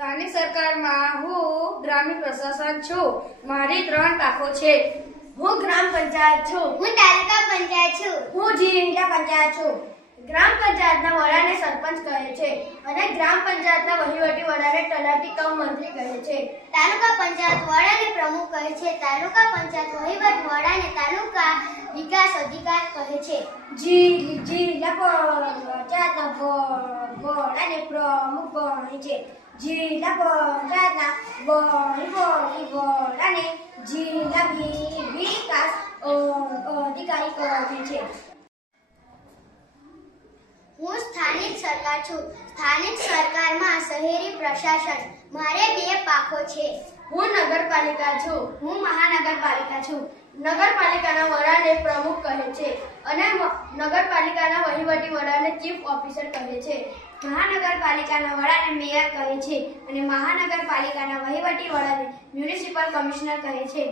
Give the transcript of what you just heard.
સ્થાનિક સરકારમાં હું ગ્રામીણ પ્રશાસન છું. મારી 3 શાખાઓ છે. હું ગ્રામ પંચાયત છું. હું તાલુકા પંચાયત છું. હું જિલ્લા પંચાયત છું. ગ્રામ પંચાયતના વડાને સરપંચ કહે છે અને ગ્રામ પંચાયતના વહીવટી વડાને તલાટી કમ મંત્રી કહે છે. તાલુકા પંચાયત વડાને પ્રમુખ કહે છે. તાલુકા પંચાયત વહીવટ વડાને તાલુકા વિકાસ અધિકારી કહે છે. જિલ્લા પંચાયતના વડાને પ્રમુખ ગણે છે. જિલ્લા પંચાયતના વડાને જિલ્લા વિકાસ અધિકારી કહે છે. હું સ્થાનિક સરકાર છું. સ્થાનિક સરકારમાં શહેરી પ્રશાસન. મારે 2 શાખાઓ છે. હું નગરપાલિકા છું. હું મહાનગરપાલિકા છું. નગરપાલિકાના વડાને પ્રમુખ કહે છે અને નગરપાલિકાના વહીવટી વડાને ચીફ ઓફિસર કહે છે. મહાનગરપાલિકાના વડાને મેયર કહે છે અને મહાનગરપાલિકાના વહીવટી વડાને મ્યુનિસિપલ કમિશનર કહે છે.